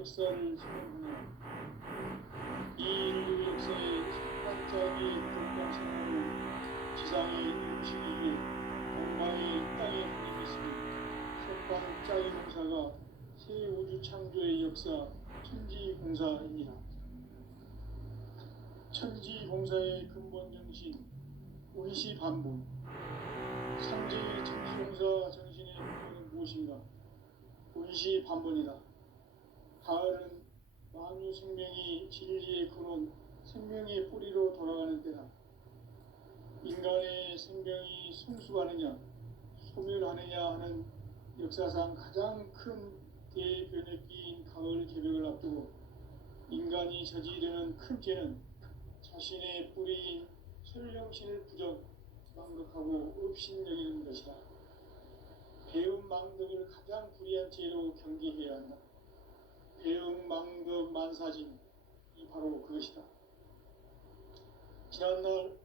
역사를 선언하며 이 인류 역사의 첫 반짝이 불꽃으로 지상의 음식이기에 동방의 땅에 하나님 있으니 석방짜리 공사가 새 우주 창조의 역사 천지공사입니다. 천지공사의 근본 정신 운시반본. 상제의 천지공사 정신의 근본은 무엇인가? 운시반본이다. 가을은 만유 생명이 진리의 근원, 생명의 뿌리로 돌아가는 때다. 인간의 생명이 성숙하느냐, 소멸하느냐 하는 역사상 가장 큰 대변혁기인 가을 개벽을 앞두고 인간이 저지르는 큰 죄는 자신의 뿌리인 설령신을 부정, 망극하고 업신여기는 것이다. 배움 망덕을 가장 불의한 죄로 경계해야 한다. 배움 망덕 만사진이 바로 그것이다. 지난날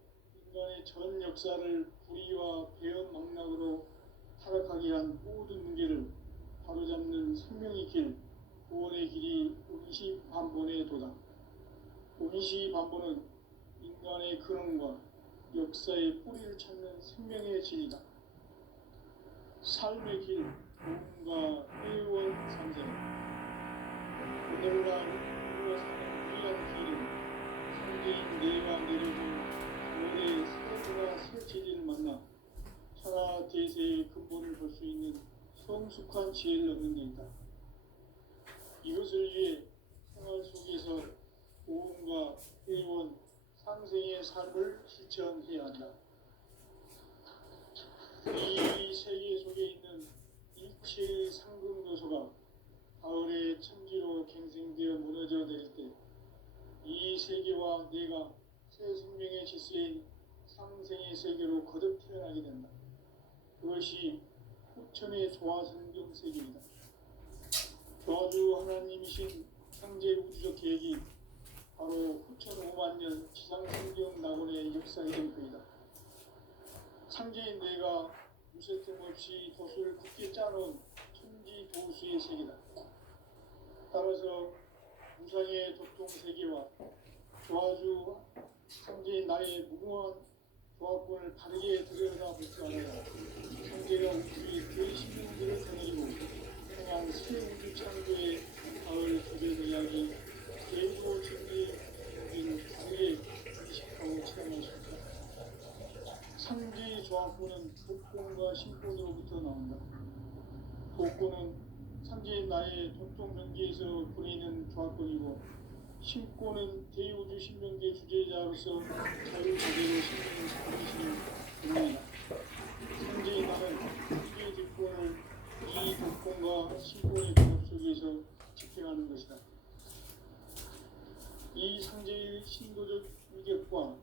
인간의 전 역사를 불의와 배움 망락으로 타락하게 한 모든 문제를 바로잡는 생명의 길, 구원의 길이 운시반본의 도다. 운시반본은 인간의 근원과 역사의 뿌리를 찾는 생명의 진리다. 삶의 길, 도움과 회원 상생. 오늘날 인류가 사는 유일한 길은 상대인 내가 내려준 원의 세계와 새 진리를 만나 천하 대세의 근본을 볼 수 있는 성숙한 지혜를 얻는 데이다. 이것을 위해 생활 속에서 도움과 회원, 상생의 삶을 실천해야 한다. 이 세계 속에 있는 일체의 상근도소가 가을의 천지로 갱생되어 무너져 내릴 때 이 세계와 내가 새 생명의 질서인 상생의 세계로 거듭 태어나게 된다. 그것이 후천의 조화성경 세계이다. 조화주 하나님이신 창제 우주적 계획이 바로 후천 5만 년 지상성경 낙원의 역사의 쟁표이다. 창제인 내가 무쇠틈 없이 도수를 굳게 짜놓은 천지 도수의 세계다. 따라서 무상의 도통 세계와 조화주 창제인 나의 무궁한 조합권을 바르게 들여다볼 줄 알아야 창제가 우주의 대신령들을 거느리고 향한 새 우주 창조의 가을 개별 이야기 개인으로 진리의 우리를 다르게 인식하고 체험할 수 있다. 상제의 조합권은 독권과 신권으로부터 나온다. 독권은 상제인 나의 도통 경계에서 보내는 조합권이고 신권은 대우주 신명계 주제자로서 자유자재로 신명을 지키시는 분입니다. 상제인 나는 세계의 직권을 이 독권과 신권의 조합 속에서 집행하는 것이다. 이 상제의 신도적 위격과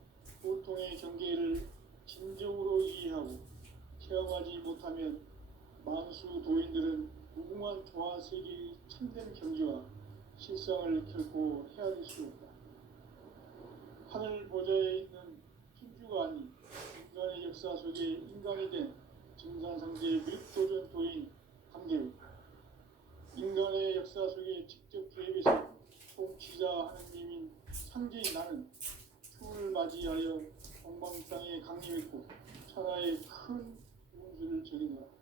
보통의 경계를 진정으로 이해하고 체험하지 못하면 만수 도인들은 무궁한 조화세계의 참된 경지와 실상을 결코 헤아릴 수 없다. 하늘 보좌에 있는 천주가 아닌 인간의 역사 속에 인간이 된 증산상제의 밀도전 도인 강대우, 인간의 역사 속에 직접 개입해서 통치자 하느님인 상제인 나는 추을 맞이하여 동방땅에 강림했고 천하의 큰 운수를 적이노라.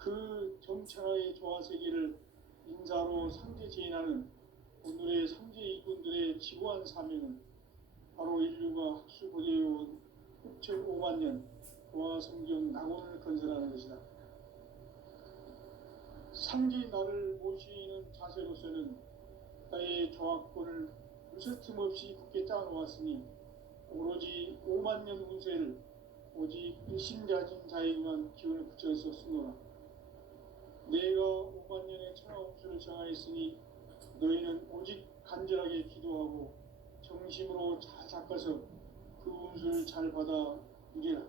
그 정천하의 조화세계를 인사로 상제 제인하는 오늘의 상제 일꾼들의 지고한 사명은 바로 인류가 학수고대해온 후천 5만 년 조화성경 낙원을 건설하는 것이다. 상제인 나를 모시는 자세로서는 나의 조합권을 무쇠틈 없이 굳게 짜놓았으니 오로지 5만 년 운세를 오직 일심자진 자에게만 기운을 붙여서 쓰노라. 내가 5만 년의 천하운수를 정하였으니 너희는 오직 간절하게 기도하고 정심으로 잘 닦아서 그 운수를 잘 받아 누리라.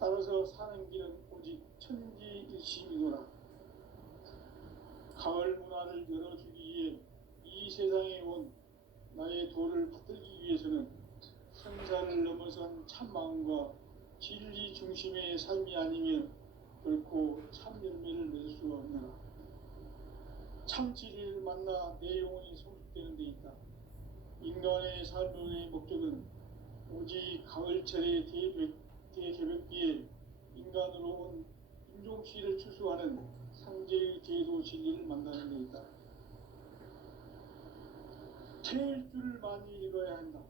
따라서 사는 길은 오직 천지일심이노라. 가을 문화를 열어주기 위해 이 세상에 온 나의 도를 받들기 위해서는 생사를 넘어선 참마음과 진리 중심의 삶이 아니면 결코 참 열매를 맺을 수가 없노라. 참치를 만나 내 영혼이 성숙되는 데 있다. 인간의 삶의 목적은 오직 가을철의 대개벽기에 인간으로 온 인종씨를 추수하는 상제의 제도 진리를 만나는 데 있다. 태일 줄을 많이 읽어야 한다.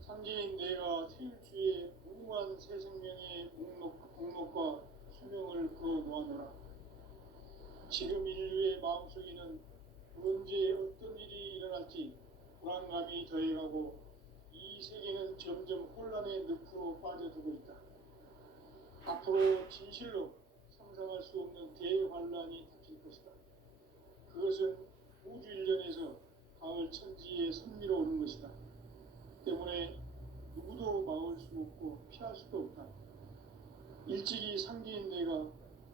상제인 내가 태일주의 무궁한 새 생명의 목록과 수명을 그어 놓아노라. 지금 인류의 마음속에는 언제 어떤 일이 일어날지 불안감이 더해가고 이 세계는 점점 혼란의 늪으로 빠져들고 있다. 앞으로 진실로 상상할 수 없는 대환란이 닥칠 것이다. 그것은 우주 일련에서 가을 천지에 선미로 오는 것이다. 때문에 누구도 막을 수 없고 피할 수도 없다. 일찍이 상제인 내가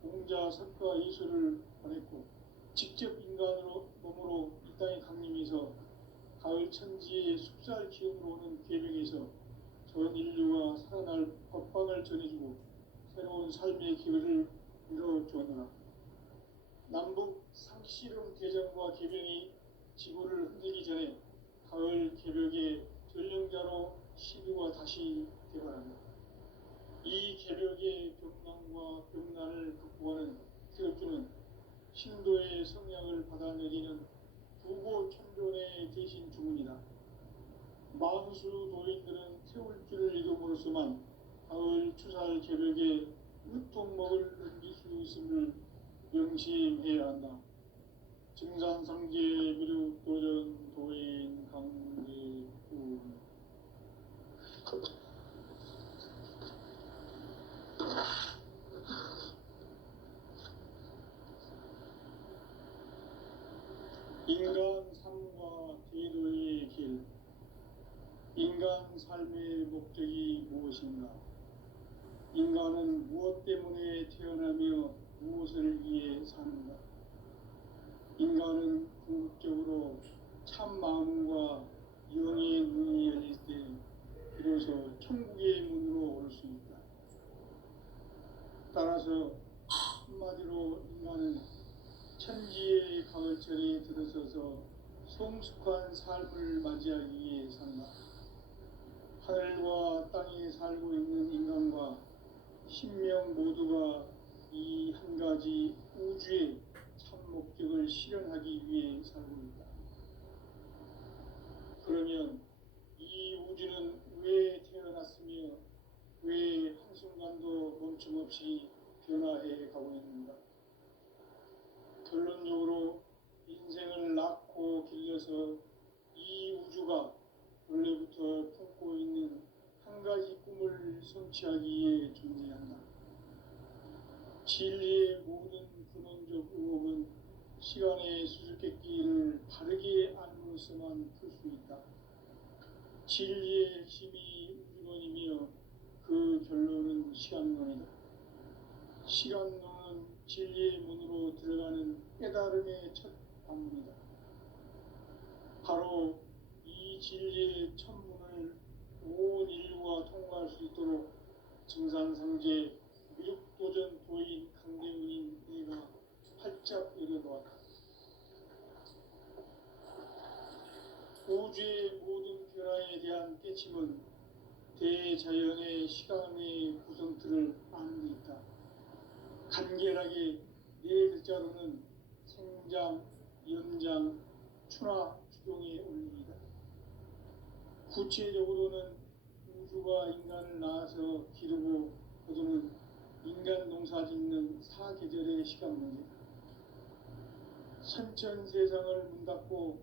공자, 석가, 이수를 보냈고 직접 인간으로 몸으로 이 땅에 강림해서 가을 천지의 숲살 기운으로 오는 계명에서 전 인류가 살아날 법방을 전해주고 새로운 삶의 기회를 열어주었노라. 남북 상씨름 대전과 계명이 지구를 흔들기 전에 가을 개벽의 전령자로 신유가 다시 되어간다. 이 개벽의 병난과 병난을 극복하는 태울주는 신도의 성량을 받아내리는 부고 천존의 대신 주문이다. 만수 도인들은 태울주를 이름으로서만 가을 추살 개벽의 으통목을 넘길 수 있음을 명심해야 한다. 증산상제 미륵도전 도인 강제군 인간 삶과 대도의 길. 인간 삶의 목적이 무엇인가? 인간은 무엇 때문에 태어나며 무엇을 위해 사는가? 인간은 궁극적으로 참 마음과 영의 눈이 열릴 때 비로소 천국의 문으로 올 수 있다. 따라서 한마디로 인간은 천지의 가을철에 들어서서 성숙한 삶을 맞이하기 위해 산다. 하늘과 땅에 살고 있는 인간과 신명 모두가 이 한 가지 우주의 참 목적을 실현하기 위해 살고 있다. 그러면 이 우주는 왜 태어났으며 왜 한순간도 멈춤없이 변화해 가고 있는가? 결론적으로 인생을 낳고 길러서 이 우주가 원래부터 품고 있는 한 가지 꿈을 성취하기 위해 존재한다. 진리의 모든 근원적 의혹은 시간의 수수께끼를 바르게 알므로써만 풀 수 있다. 진리의 핵심이 우주론이며 그 결론은 시간론이다. 시간론은 진리의 문으로 들어가는 깨달음의 첫 관문이다. 바로 이 진리의 천문을 온 인류가 통과할 수 있도록 증산상제 미륵도전 도인 강대훈인 내가 활짝 열어놓았다. 우주의 모든 변화에 대한 깨침은 대자연의 시간의 구성틀을 아는 데 있다. 간결하게 네 글자로는 생장, 연장, 추나 추동의 원리이다. 구체적으로는 우주가 인간을 낳아서 기르고 거두는 인간 농사 짓는 사계절의 시간 문제다. 선천 세상을 문 닫고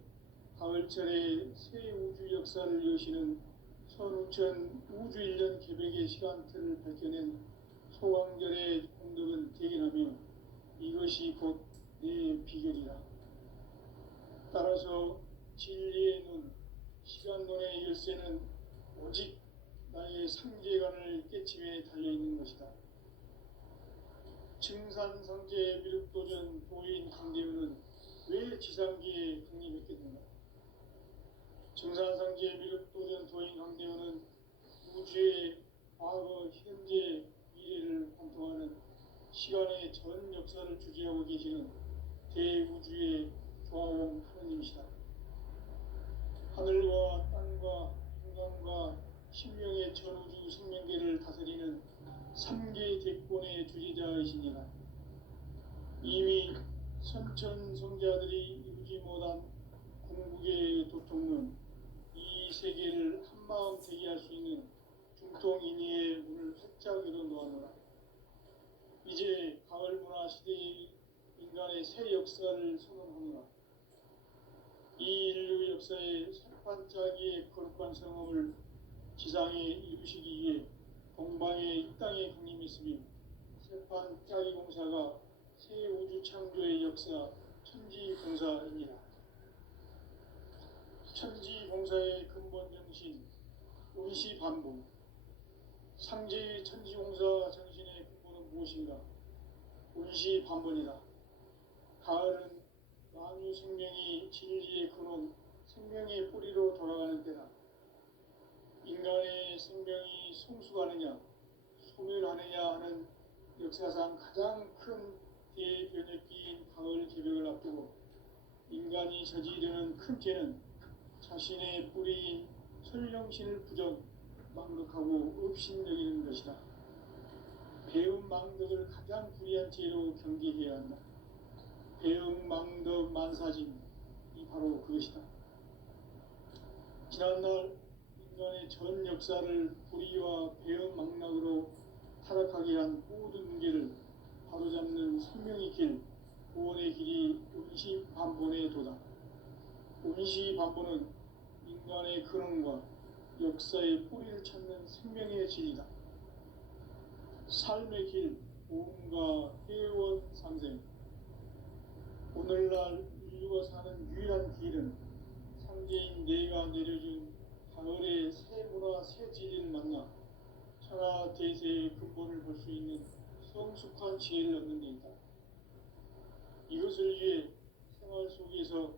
가을철에 새 우주 역사를 여시는 선우천 우주 1년 개벽의 시간틀을 밝혀낸 소강절의 공덕은 대견하며 이것이 곧 내 비결이다. 따라서 진리의 눈, 시간론의 열쇠는 오직 나의 상제관을 깨침에 달려있는 것이다. 증산상제 미륵도전 도인 강대훈은 왜 지상기에 독립했게 된가? 증산상제 미륵도전 도인 강대훈은 우주의 과거, 현재, 미래를 관통하는 시간의 전 역사를 주재하고 계시는 대우주의 조화봉 하느님이시다. 하늘과 땅과 인간과 신명의 전우주 생명계를 다스리는 삼계 대권의 주지자이시니라. 이미 선천성자들이 이루지 못한 궁극의 도통론, 이 세계를 한마음 되게 할 수 있는 중통인의의 문을 활짝 열어 놓았노라. 이제 가을 문화 시대의 인간의 새 역사를 선언하노라. 이 인류 역사의 새반짝이의 거룩한 성험을 지상에 이루시기 위해 동방의 이 땅에 강림했으며 새반짝이 공사가 새 우주 창조의 역사 천지봉사입니다. 천지봉사의 근본 정신 운시반복. 상제의 천지봉사 정신의 근본은 무엇인가? 운시반복이다. 가을은 만유 생명이 진리의 근원, 생명의 뿌리로 돌아가는 때다. 인간의 생명이 성숙하느냐, 소멸하느냐 하는 역사상 가장 큰 대변혁기인 가을 개벽을 앞두고 인간이 저지르는 큰 죄는 자신의 뿌리인 설령신을 부정, 망극하고 업신여기는 것이다. 배움 망덕을 가장 불의한 죄로 경계해야 한다. 배움 망덕 만사진, 이 바로 그것이다. 지난날 인간의 전 역사를 불의와 배움 망락으로 타락하게 한 모든 문제를 바로잡는 생명의 길, 구원의 길이 운시반본의 도다. 운시반본은 인간의 근원과 역사의 뿌리를 찾는 생명의 진리다. 삶의 길, 보험과 회원 상생. 오늘날 인류가 사는 유일한 길은 상제인 내가 내려준 가을의 새 문화 새 진리를 만나 천하 대세의 근본을 볼 수 있는 성숙한 지혜를 얻는 데 있다. 이것을 위해 생활 속에서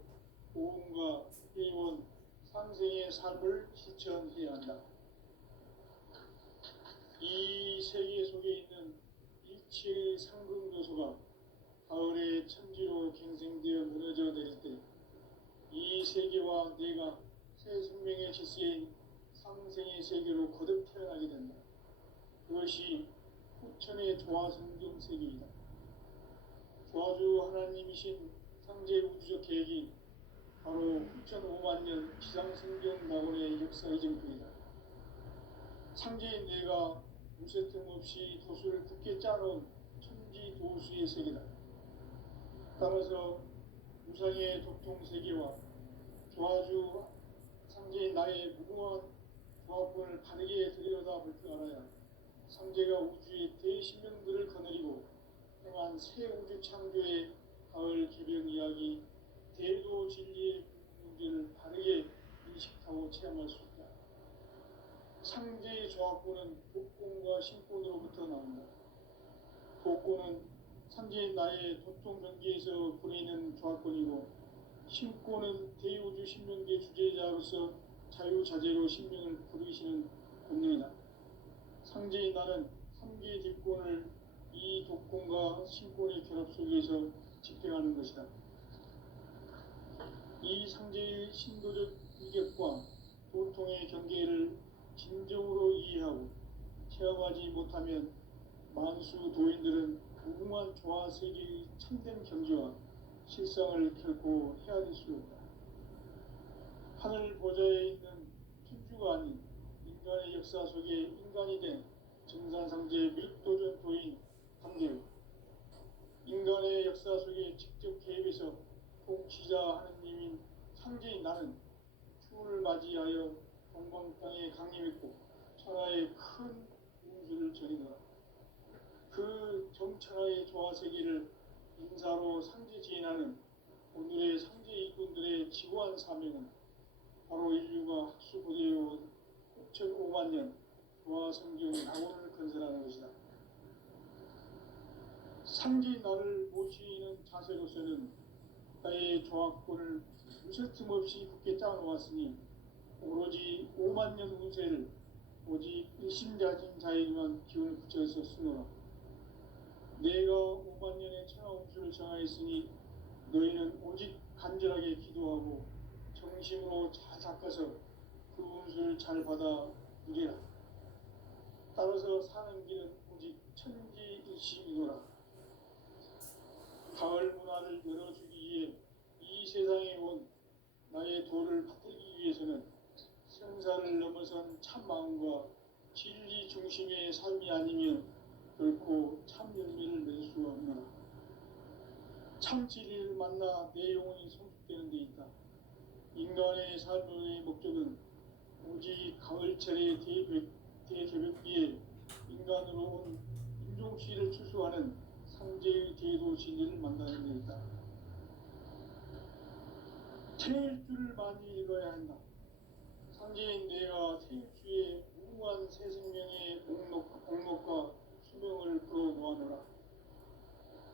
보험과 회원, 상생의 삶을 실천해야 한다. 이 세계 속에 있는 일체의 상금 요소가 가을의 천지로 갱생되어 무너져 내릴 때 이 세계와 내가 새 생명의 질서인 상생의 세계로 거듭 태어나게 된다. 그것이 후천의 조화성경 세계이다. 조화주 하나님이신 상제 우주적 계획이 바로 후천 5만 년 지상성경 낙원의 역사의 정통이다. 상제인 내가 무쇠 틈 없이 도수를 굳게 짜놓은 천지 도수의 세계다. 따라서 무상의 도통 세계와 조화주 상제인 나의 무궁한 조합권을 바르게 들여다볼 줄 알아야 상제가 우주의 대신명들을 거느리고 행한 새 우주 창조의 가을 개벽 이야기, 대도 진리의 문제를 바르게 인식하고 체험할 수 있다. 상제의 조합권은 복권과 신권으로부터 나온다. 복권은 상제인 나의 도통 경계에서 보내는 조합권이고, 신권은 대우주 신명계 주제자로서 자유자재로 신명을 부르시는 권능이다. 상제인 나는 3개의 뒷권을 이 독권과 신권의 결합 속에서 집행하는 것이다. 이 상제의 신도적 위격과 도통의 경계를 진정으로 이해하고 체험하지 못하면 만수 도인들은 무궁한 조화세계의 참된 경지와 실상을 결코 헤아릴 수 없다. 하늘 보좌에 있는 천주가 아닌 인간의 역사 속에 인간이 된 정산상제 및 도전 도인 강대우, 인간의 역사 속에 직접 개입해서 통치자 하느님인 상제인 나는 추운을 맞이하여 동방 땅에 강림했고 천하의 큰 운수를 전이노라. 그 정천하의 조화세계를 인사로 상제 지인하는 오늘의 상제 일꾼들의 지고한 사명은 바로 인류가 학수고대해온 5,500만 년 조화성경 낙원을 건설하는 것이다. 상제인 나를 모시는 자세로서는 나의 조합권을 무쇠 틈 없이 굳게 짜놓았으니 오로지 5만 년 운세를 오직 일심자진 자에게만 기운을 붙여서 쓰노라. 내가 5만 년의 천하 운수를 정하였으니 너희는 오직 간절하게 기도하고 정심으로 잘 닦아서 그 운수를 잘 받아 누리라. 따라서 사는 길은 오직 천지일심이노라. 가을 문화를 열어주기 위해 이 세상에 온 나의 도를 받들기 위해서는 생사를 넘어선 참 마음과 진리 중심의 삶이 아니면 결코 참 열매를 맺을 수 없노라. 참 진리를 만나 내 영혼이 성숙되는 데 있다. 인간의 삶의 목적은 오직 가을철의 대개벽기에 인간으로 온 인종시를 추수하는 상제의 대도 진리를 만나는 데 있다. 태일주를 많이 읽어야 한다. 상제인 내가 태일주의 무궁한 새 생명의 옥록과 수명을 불어놓아노라.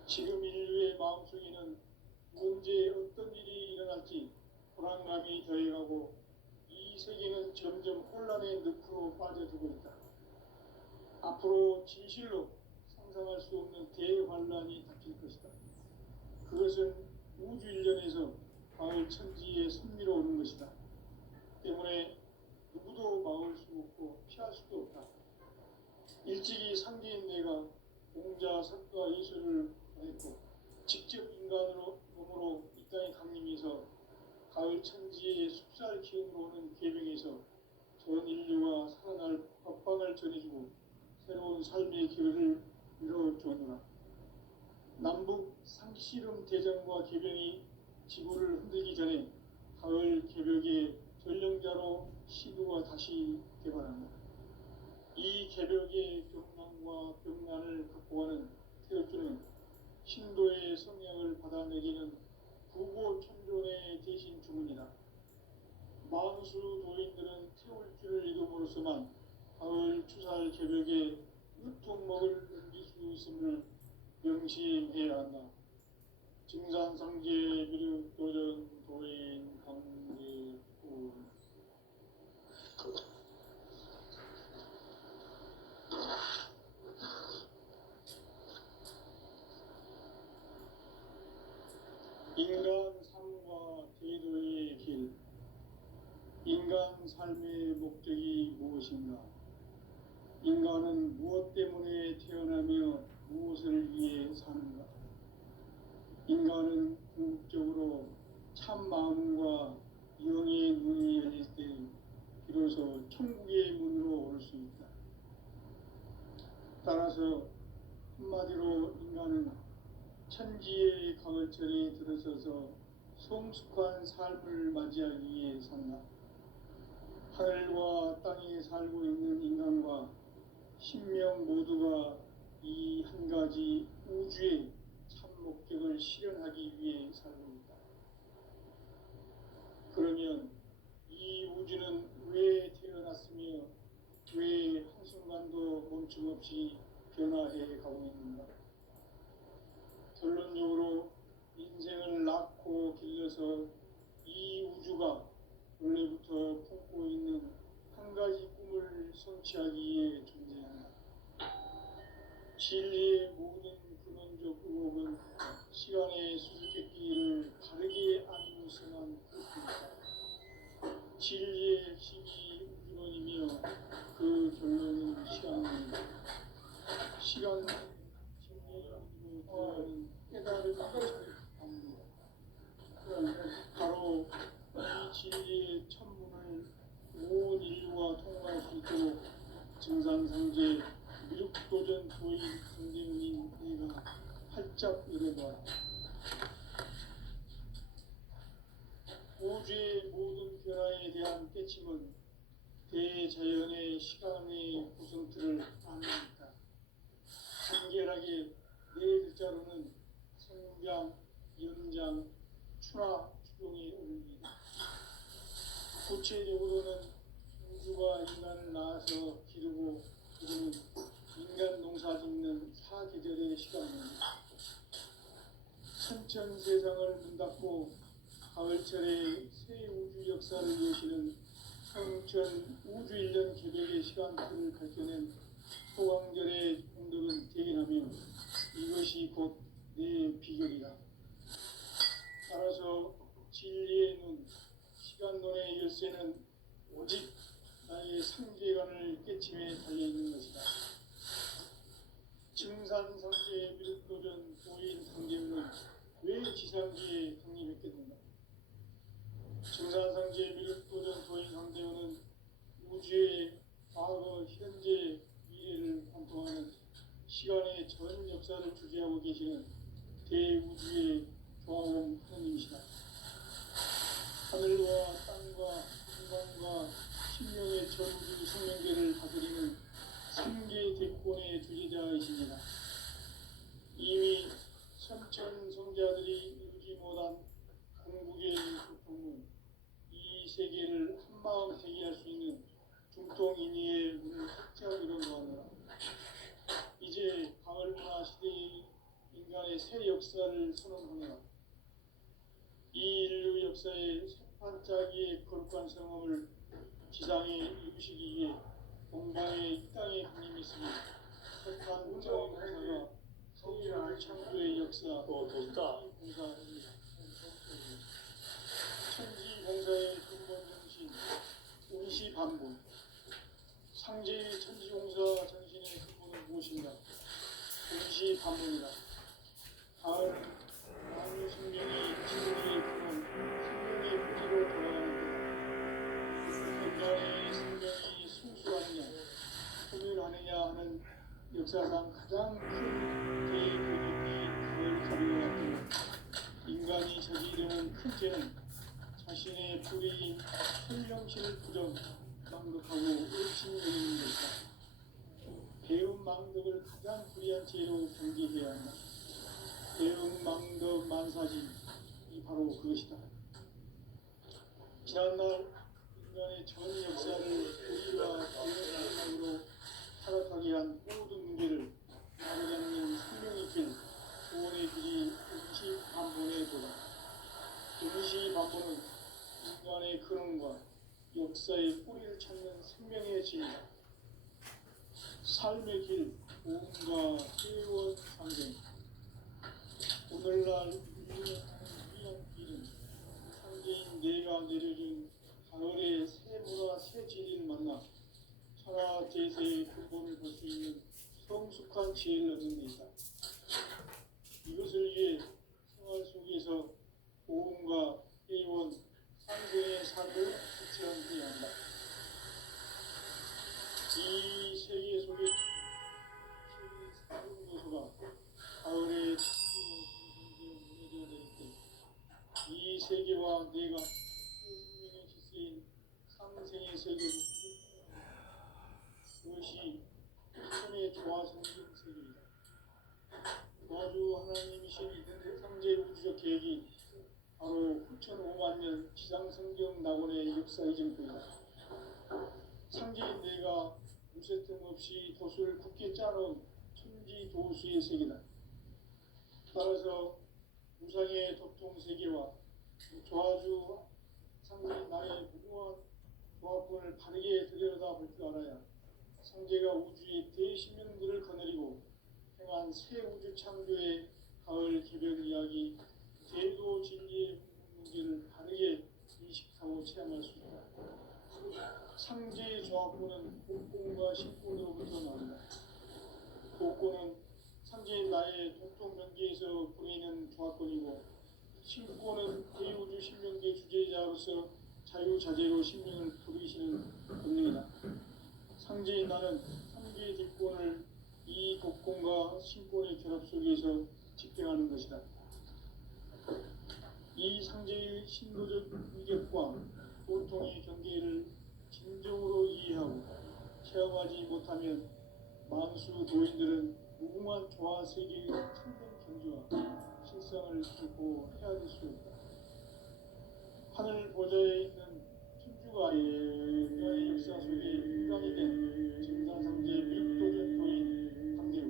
지금 인류의 마음속에는 언제 어떤 일이 일어날지 불안감이 더해가고 이 세계는 점점 혼란의 늪으로 빠져들고 있다. 앞으로 진실로 상상할 수 없는 대환란이 닥칠 것이다. 그것은 우주 일련에서 가을 천지에 선미로 오는 것이다. 때문에 누구도 막을 수 없고 피할 수도 없다. 일찍이 상제인 내가 공자, 석가, 예술을 했고 직접 인간으로 몸으로 이 땅에 강림해서 가을 천지의 숲살 기운으로 오는 계명에서 전 인류가 살아날 법방을 전해주고 새로운 삶의 길을 이뤄주노라. 남북 상씨름 대전과 개병이 지구를 흔들기 전에 가을 개벽의 전령자로 시도가 다시 개발한다. 이 개벽의 경랑과 병난을 극복하는 태극주는 신도의 성향을 받아내기는 부고천존의 대신 주문이다. 만수 도인들은 태울주를 이름으로서만 가을 추살 개벽에 유통목을 넘길 수 있음을 명심해야 한다. 증산상제 비륵 도전 도인 강제군 인간 삶과 제도의 길. 인간 삶의 목적이 무엇인가? 인간은 무엇 때문에 태어나며 무엇을 위해 사는가? 인간은 궁극적으로 참 마음과 영의 눈이 열릴 때 비로소 천국의 문으로 올 수 있다. 따라서 한마디로 인간은 천지의 가을철에 들어서서 성숙한 삶을 맞이하기 위해 산다. 하늘과 땅에 살고 있는 인간과 신명 모두가 이 한 가지 우주의 참 목적을 실현하기 위해 살고 있다. 그러면 이 우주는 왜 태어났으며 왜 한순간도 멈춤없이 변화해 가고 있는가? 결론적으로 인생을 낳고 길러서 이 우주가 원래부터 품고 있는 한 가지 꿈을 성취하기 위해 존재한다. 진리의 모든 근원적 의혹은 시간의 수수께끼를 바르게 알고서만 그렇습니다. 진리의 핵심이 우주론이며 그 결론은 시간론이다. 시간은 진리로 들어가는 깨달음이 합니다. 바로 이 진리의 천문을 온 인류가 통과할 수 있도록 증산상제 미륵도전 도인 성대문인 내가 활짝 열어봐라. 우주의 모든 변화에 대한 깨침은 대자연의 시간의 구성틀을 아닙니다. 간결하게 네 글자로는 성장, 연장, 추나, 추종이 옳습니다. 구체적으로는 우주가 인간을 낳아서 기르고 그리고 인간 농사 짓는 사계절의 시간입니다. 천천 세상을 문 닫고 가을철에 새 우주 역사를 여시는 성천 우주 일년 개벽의 시간틀을 밝혀낸 소강절의 공덕은 대견하며 이것이 곧 내 비결이다. 따라서 진리의 눈, 시간론의 열쇠는 오직 나의 상제관을 깨침에 달려있는 것이다. 증산상제의 미륵도전 도인 상제는 왜 지상지에 강림했게 된가? 증산상제의 미륵도전 도인 상제는 우주의 과거, 현재, 미래를 관통하는 시간의 전 역사를 주재하고 계시는 대우주의 조화로운 하느님이시다. 하늘과 땅과 공간과 신명의 전우주 생명계를 다스리는 삼계 대권의 주제자이십니다. 이미 천천 성자들이 이루지 못한 궁극의 소통문, 이 세계를 한마음 대기할 수 있는 중통인의의 문을 확장 열어놓았노라. 이제 가을문화 시대의 인간의 새 역사를 선언하노라. 이 인류 역사의 새판짜기의 거룩한 성험을 지상에 이루시기 위해 동방의 이 땅에 강림했으니 새판 정사가 성인을 창조의 역사 좋다. 공사입니다. 천지공사의 근본 정신 운시반복. 상제의 천지공사 정신의 근본은 무엇인가? 운시반복이다. 가을 만유 생명이 진리의 근원, 생명의 뿌리로 돌아가는 거다. 인간의 생명이 순수하느냐, 소멸하느냐 하는 역사상 가장 큰 대변혁이 가을 가루와 같고, 인간이 저지르는 큰 죄는 자신의 불의인 현명신을 부정, 망극하고 의심여기는 것이다. 배움 망덕을 가장 불의한 죄로 경계해야 한다. 배움 망덕 만사지, 이 바로 그것이다. 지난날 인간의 전 역사를 불의와 배움으로 타락하게 한 모든 문제를 나르잡는 생명의 길, 구원의 길이 운시반본에 보다. 운시반본은 인간의 근원과 역사의 뿌리를 찾는 생명의 진리다. 삶의 길, 보험과 회원 상생. 오늘날 유일한 길은 상제인 내가 내려준 가을의 새 문화, 새 진리를 만나 천하 제세의 근본을 볼 수 있는 성숙한 지혜를 얻는 데 있다. 이것을 위해 생활 속에서 보험과 회원, 상생의 삶을 실천해야 한다. 이 세계 속에 새로운 요소가 가을에 무너져 내릴 때, 이 세계와 내가 생명의 질서인 상생의 세계로 그것이 천의 조화 성경 세계이다. 도와주 하나님이신 상제 우주적 계획이 바로 9,500만 년 지상 성경 낙원의 역사의 전부이다. 상제인 내가 무쇠 틈 없이 도수를 굳게 짜놓은 천지 도수의 세계다. 따라서 우상의 도통 세계와 조화주 상제인 나의 무궁한 조합권을 바르게 들여다볼 줄 알아야 상제가 우주의 대신명들을 거느리고 행한 새 우주 창조의 가을 개변 이야기, 제도 진리의 문제를 바르게 인식하고 체험할 수 있다. 상제의 조합권은 복권과 신권으로부터 나온다. 복권은 상제인 나의 도통 명계에서 보이는 조합권이고, 신권은 대우주 신명계 주제자로서 자유자재로 신명을 부르시는 권능이다. 상제인 나는 상제의 뒷권을 이 독권과 신권의 결합 속에서 집행하는 것이다. 이 상제의 신도적 위격과 보통의 경계를 진정으로 이해하고 체험하지 못하면 만수 도인들은 무궁한 조화 세계의 참된 경지와 실상을 결코 헤아릴 수 없다. 하늘 보좌에 있는 천주가 인간의 역사 속에 인간이 된 증산상제 미륵도전 도인 강대우,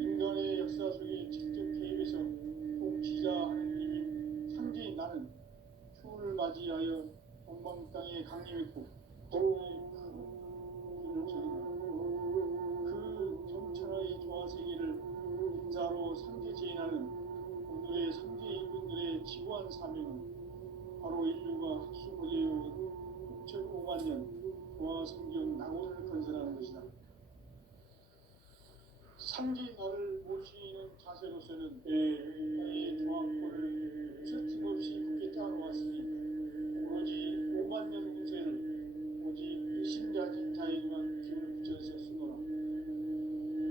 인간의 역사 속에 직접 개입해서 통치자 하느님인 상제인 나는 추운을 맞이하여 동방 땅에 강림했고 그 정천하의 조화 세계를 인사로 상제 제인하는 오늘 오늘의 선지인분들의 지구한 사명은 바로 인류가 학술을 이어온 6,500만 년 고아 성경 낙원을 건설하는 것이다. 상지 나를 모시는 자세로서는 이 조합권을 서슴없이 굳게 따라왔으니 오로지 5만 년 후세를 오직 신자직자에만 기운을 붙여서 쓰노라.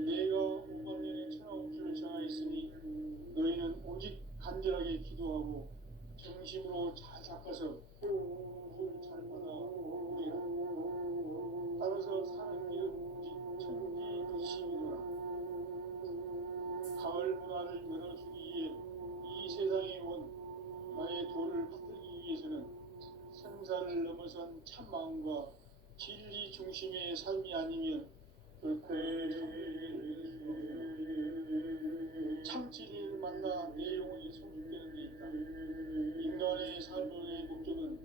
내가 5만 년의 천하음수를 정하였으니 너희는 오직 간절하게 기도하고 정심으로 잘 닦아서 공부를 잘 받아 오리라. 따라서 사는 길은 오직 천지득심이로라. 가을 문화를 열어주기 위해 이 세상에 온 나의 도를 받들기 위해서는 생사를 넘어선 참마음과 진리 중심의 삶이 아니면 결코 참진리를 만나 내 영혼이 성숙되는 데 있다. 인간의 삶의 목적은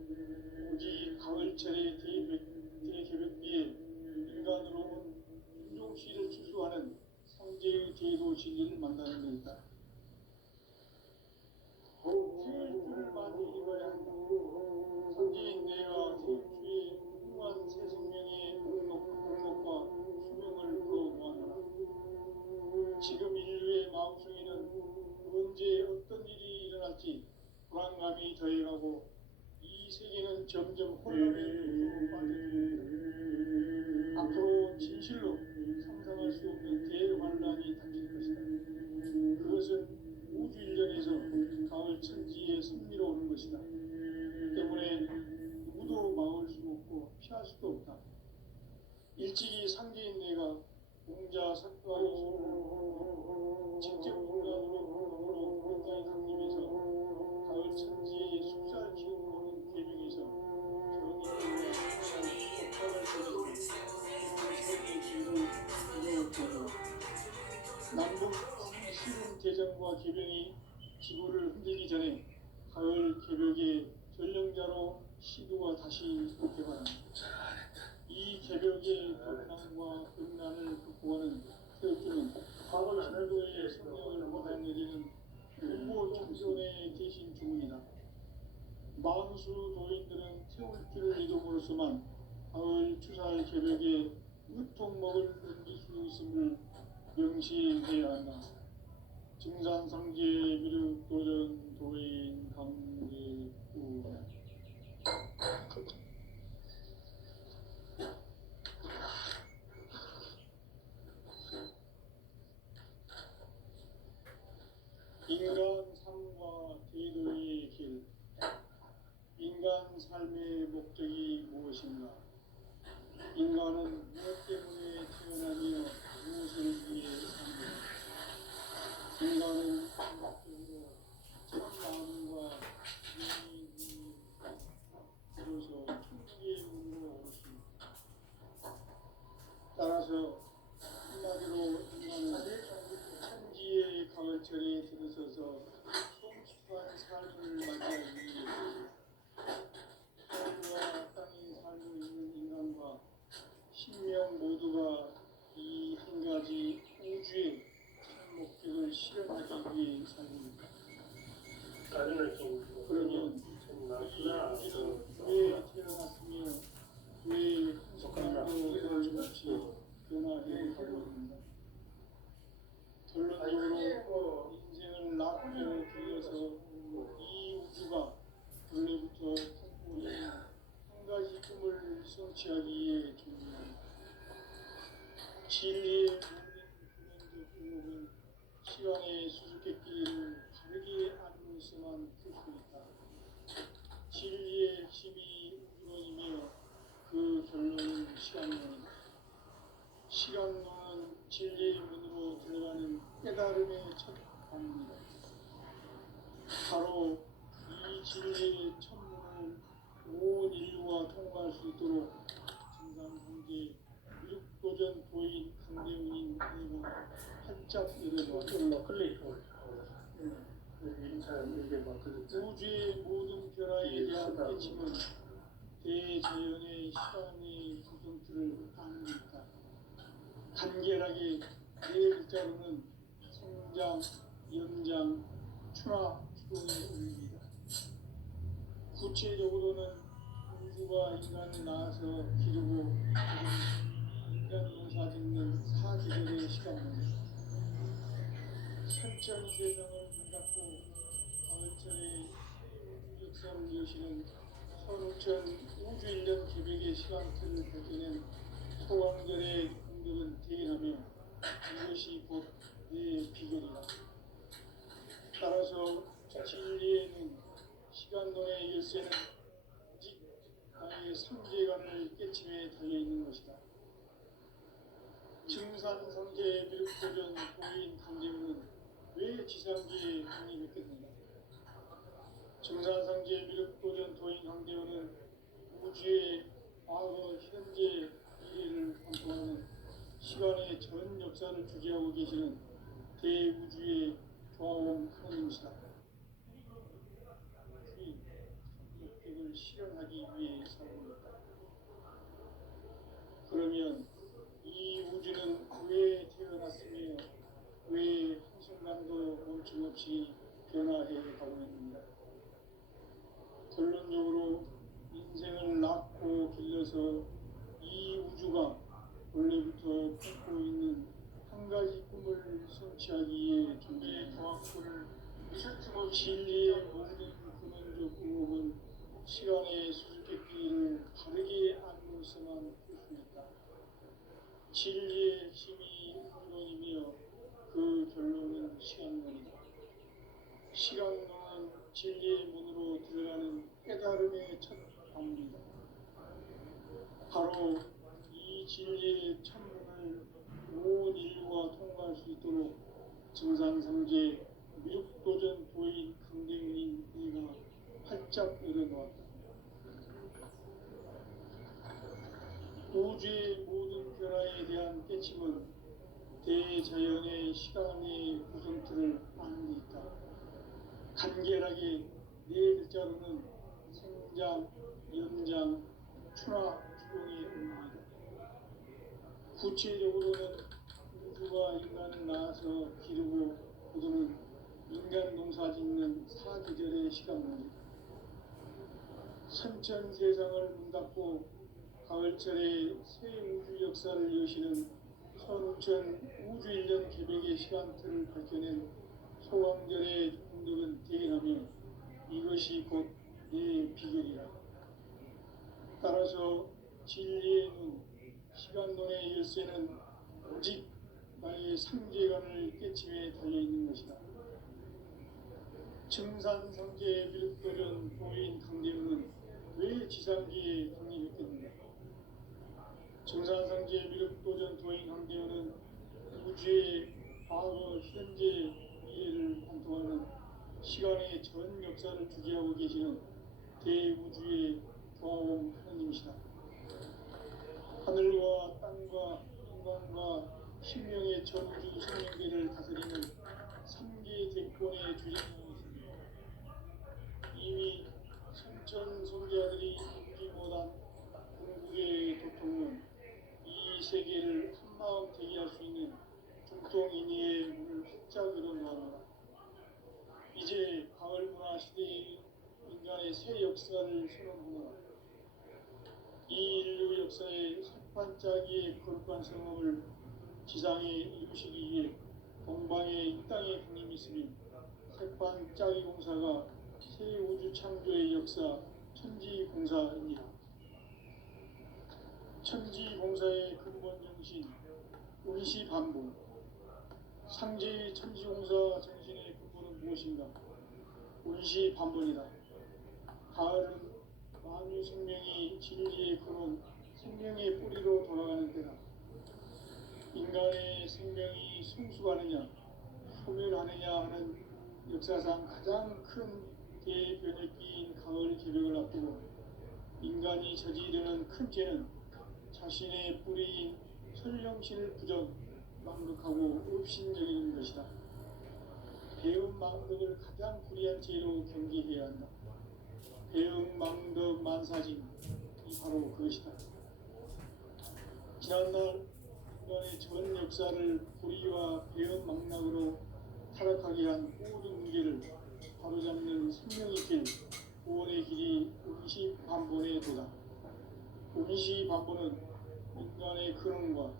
오직 가을철의 대개벽 위에 인간으로 온 윤종씨를 추수하는 상제의 제도 진리를 만나는 데 있다. 세일주를 많이 읽어야 한다. 상제인 내가 세일주의 무한 새 생명의 공력과 수명을 불어모아노라. 지금 인류의 마음속에는 언제 어떤 일이 일어날지 불안감이 더해가고 이 세계는 점점 혼란의 물로 빠져들고 앞으로 진실로 상상할 수 없는 대환란이 닥칠 것이다. 그것은 우주 일련에서 가을 천지의 섭리로 오는 것이다. 때문에 누구도 막을 수 없고 피할 수도 없다. 일찍이 상제인 내가 공자 석가의 직접 인간으로 공자의 강림에서 가을 천지의 숲살 키우는 계명에서 남북 시군 대전과 개병이 지구를 흔들기 전에 가을 개벽의 전령자로 시도가 다시 개발한다. 이 개벽의 변난과 음란을 극복하는 세력주는 신도의 성령을 받아내리는 공보 청소년의 대신 주문이다. 만수 도인들은 태울 줄을 이름으로서만 가을 추살 개벽에 무통목을 옮길 수 있음을 명시해야 한다. 증산상제 미륵 도전 도인 강제우 인간 삶과 제도의 길. 인간 삶의 목적이 무엇인가? 인간은 무엇 때문에 태어나며 무엇을 위해 사는가? 인간은 목적으로 참마음과 이익이 비로소 천국의 문으로 오십니다. 따라서 한마디로 인간은 천지의 가을철에 들어서서 성숙한 삶을 맞이하기 위해 하늘과 땅에 살고 있는 인간과 신명 모두가 이 한 가지 우주의 참 목적을 실현하기 위해 살립니다. 그러면 이 우주는 왜 태어났으며 왜 한순간도 없이 변화해 가고 있는가? 결론적으로 인생을 낳고 들여서 이 우주가 원래부터 품고 있는 한 가지 꿈을 성취하기 위해 존재합니다. 진리의 모든 근원적 의혹은 시간의 수수께끼를 다르게 알고서만 풀 수 있다. 진리의 핵심이 우주론이며 그 결론은 시간론이다. 시간론은 진리의 문으로 들어가는 깨달음의 첫 방문이다. 바로 이 진리의 천문을 온 인류가 통과할 수 있도록 증산상제 미륵도전 도인 강대훈인 내가 활짝 열어놓았다. 우주의 모든 변화에 대한 깨침은 대자연의 시간의 구성틀을 아는 것이다. 간결하게 네 글자로는 성장, 연장, 추나 추동에 올립니다. 구체적으로는 우주가 인간을 낳아서 기르고 인간 농사 짓는 사계절의 시간입니다. 천천 세상을 문닫고 가을철에 우주 역사를 여시는 선우천 우주 1년 계획의 시간틀을 밝혀낸 소강절의 공덕은 대인하며 이것이 곧 내 비결이다. 따라서 진리에는 시간론의 열쇠는 오직 나의 상계관을 깨침에 달려있는 것이다. 증산상제의 미륵도전 고인 강제문은 왜 지상계에 독립했겠는가? 증산상제의 미륵도전 도인 강대원은 우주의 과거, 현재, 미래를 관통하는 시간의 전 역사를 주재하고 계시는 대우주의 조화원 하나님이시다. 그의 역객을 실현하기 위해 살아옵니다. 그러면 이 우주는 왜 태어났으며 왜 한순간도 멈춤없이 변화해 가고 있는가? 결론적으로 인생을 낳고 길러서 이 우주가 원래부터 품고 있는 한 가지 꿈을 성취하기 위해 존재의 정확을 진리의 모든 근원적 의혹은 시간의 수수께끼를 바르게 알고 있어만 할 수 있다. 진리의 핵심이 근원이며 그 결론은 시간론이다. 시간론은 진리의 문으로 들어가는 깨달음의 첫 방문이다. 바로 이 진리의 첫문을 온 인류가 통과할 수 있도록 증산상제 미륵도전 도인 강대문인 이가 활짝 열어놓았다. 우주의 모든 변화에 대한 깨침은 대자연의 시간의 구성틀을 아는 데 있다. 간결하게 네 글자로는 생장, 연장, 추나 추동의 의미이다. 구체적으로는 우주가 인간을 낳아서 기르고 거두는 인간 농사 짓는 사계절의 시간입니다. 선천 세상을 문닫고 가을철에 새 우주 역사를 여시는 선우천 우주 1년 계획의 시간틀을 밝혀낸 소강절의 공덕은 대인하며 이것이 곧 내 비결이라. 따라서 진리의 눈, 시간론의 열쇠는 오직 나의 상계관을 깨침에 달려있는 것이다. 증산상제의 미륵도전 도인 강대문은 왜 지상계에 독립했겠는가? 증산상제의 미륵도전 도인 강대문은 우주의 과거, 현재, 미래를 관통하는 시간의 전 역사를 주재하고 계시는 대우주의 조화원 하나님이시다. 하늘과 땅과 인간과 신명의 전우주 생명계를 다스리는 3계 대권의 주장이십니다. 이미 선천 선지자들이 잊지 못한 궁극의 도통은 이 세계를 한마음 되게 할 수 있는 중통인의의 문을 활짝 열어놓았다. 이제 가을 문화 시대의 인간의 새 역사를 선언하노라. 이 인류 역사의 석반짜기의 거룩한 성업을 지상에 이루시기 위해 동방에 이 땅에 강림이 있으니 색반짜기 공사가 새 우주 창조의 역사 천지공사입니다. 천지공사의 근본 정신 운시반복. 상제의 천지공사 정신의 근본은 무엇인가? 운시반복이다. 가을은 만유 생명이 진리의 근원, 생명의 뿌리로 돌아가는 때다. 인간의 생명이 성숙하느냐, 소멸하느냐 하는 역사상 가장 큰 대변혁기인 가을 개벽을 앞두고 인간이 저지르는 큰 죄는 자신의 뿌리인 설령신을 부정, 망극하고 업신여기는 것이다. 배움 망덕을 가장 불의한 죄로 경계해야 한다. 배움 망덕 만사징이 바로 그것이다. 지난날 인간의 전 역사를 불의와 배움 망락으로 타락하게 한 모든 문제를 바로잡는 생명의 길, 구원의 길이 운시반본에 도다. 운시반본은 인간의 근원과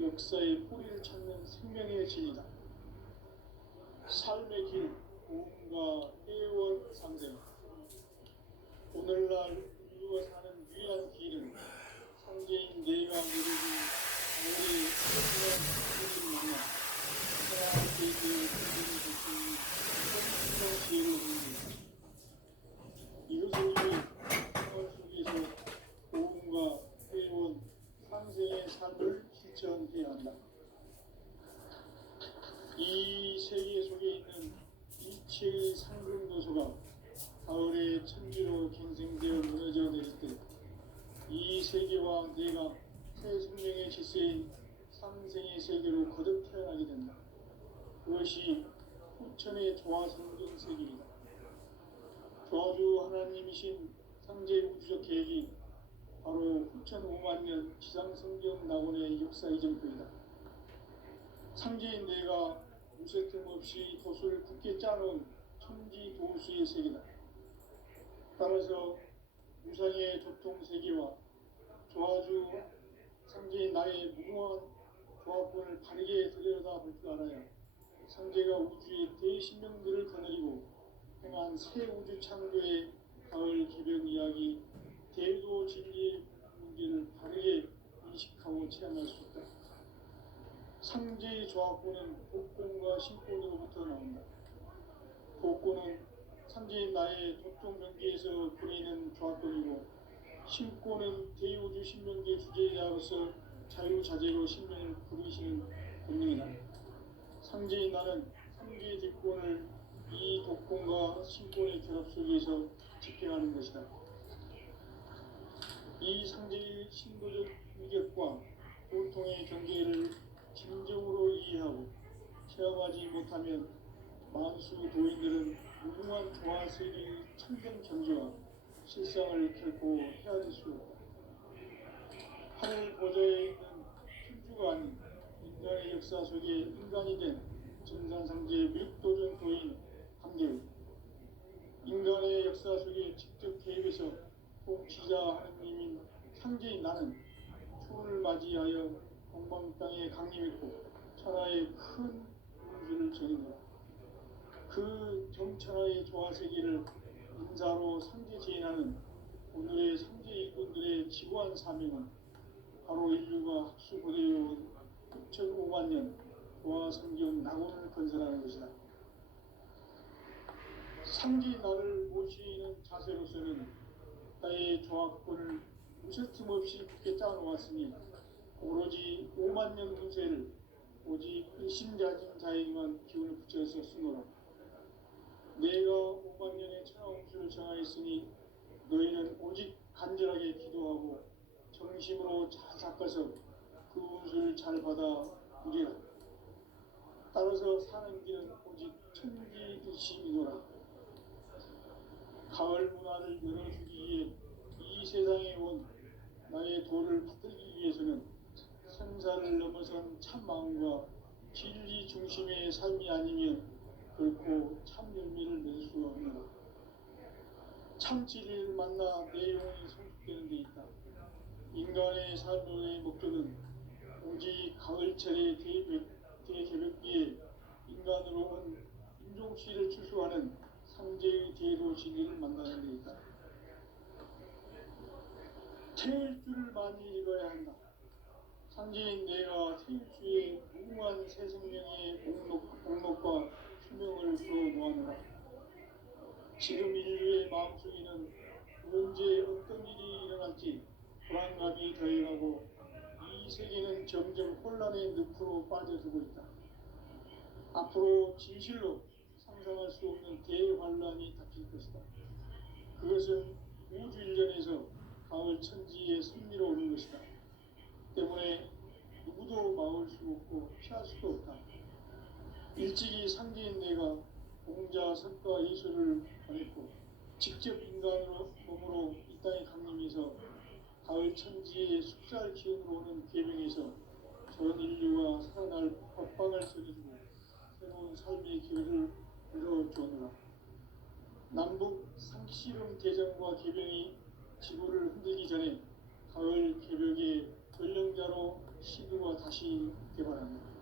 역사의 뿌리를 찾는 생명의 진리다. 삶의 길, 고음과 회원 상생. 오늘날 인류가 사는 유일한 길은 상제인 내가 내려준 우리 소중한 하나님을 만나 하나님께 근본을 볼 수 있는 성경 지혜를 얻는 것. 이것을 위해 생활 속에서 고음과 회원 상생의 삶을 실천해야 한다. 이 세계 속에 있는 일체의 상승도서가 가을의 천지로 갱생되어 무너져 내릴 때 이 세계와 내가 새 생명의 질서인 상생의 세계로 거듭 태어나게 된다. 그것이 후천의 조화성경 세계이다. 조화주 하나님이신 상제 우주적 계획이 바로 후천 5만 년 지상성경 낙원의 역사 이전표이다. 상제인 내가 무쇠틈 없이 도수를 굳게 짜놓은 천지 도수의 세계다. 따라서 무상의 조통세계와 조화주 상제인 나의 무궁한 조합권을 바르게 들여다볼 줄 알아야 상제가 우주의 대신명들을 거느리고 행한 새 우주 창조의 가을 개변 이야기 대도 진리의 문제를 바르게 인식하고 체험할 수 있다. 상제의 조합권은 복권과 신권으로부터 나온다. 복권은 상제인 나의 도통 경계에서 부리는 조합권이고 신권은 대우주 신명계 주제자로서 자유자재로 신명을 부르시는 본능이다. 상제인 나는 상제의 뒷권을 이 독권과 신권의 결합 속에서 집행하는 것이다. 이 상제의 신도적 위격과 고통의 경계를 진정으로 이해하고 체험하지 못하면 만수 도인들은 무궁한 조화세계의 참된 경지와 실상을 결코 헤아릴 수 없다. 하늘 보좌에 있는 천주가 아닌 인간의 역사 속에 인간이 된 정산상제 밀도전 도인 한계의 인간의 역사 속에 직접 개입해서 통치자 하느님인 상제인 나는 추운을 맞이하여 동방 땅에 강림했고 천하의 큰 운수를 정의노라. 그 정천하의 조화세계를 인사로 상제 제인하는 오늘의 상제 일꾼들의 지구한 사명은 바로 인류가 학수고대해온 6,500만 년 조화성경 낙원을 건설하는 것이다. 상제 나를 모시는 자세로서는 나의 조합권을 무쇠틈 없이 굳게 짜놓았으니 오로지 5만 년 운세를 오직 일심자진 자에게만 기운을 붙여서 쓰노라. 내가 5만 년의 천하운수를 정하였으니 너희는 오직 간절하게 기도하고 정심으로 잘 닦아서 그 운수를 잘 받아 누리라. 따라서 사는 길은 오직 천지일심이노라. 가을 문화를 열어주기 위해 이 세상에 온 나의 도를 받들기 위해서는 생사를 넘어선 참 마음과 진리 중심의 삶이 아니면 결코 참 열매를 낼 수 없노라. 참 진리를 만나 내 영혼이 성숙되는 데 있다. 인간의 삶의 목적은 오직 가을철의 대개벽기에 인간으로 온 인종시를 추수하는 상제의 대도 진리를 만나는 데 있다. 태일주를 많이 읽어야 한다. 상제인 내가 태일주의 무궁한 새 생명의 목록과 수명을 풀어놓아노라. 지금 인류의 마음속에는 언제 어떤 일이 일어날지 불안감이 더해가고 이 세계는 점점 혼란의 늪으로 빠져들고 있다. 앞으로 진실로 상상할 수 없는 대환란이 닥칠 것이다. 그것은 우주 일전에서 가을 천지의 섭리로 오는 것이다. 때문에 누구도 막을 수 없고 피할 수도 없다. 일찍이 상제인 내가 공자, 석가, 예수를 보냈고 직접 인간으로 몸으로 이 땅에 강림해서 가을 천지의 숫살 기운으로 오는 계명에서 전 인류가 살아날 법방을 전해주고 새로운 삶의 길을 열어주었노라. 남북 상씨름 대전과 개병이 지구를 흔들기 전에 가을 개벽의 전령자로 시드와 다시 개발합니다.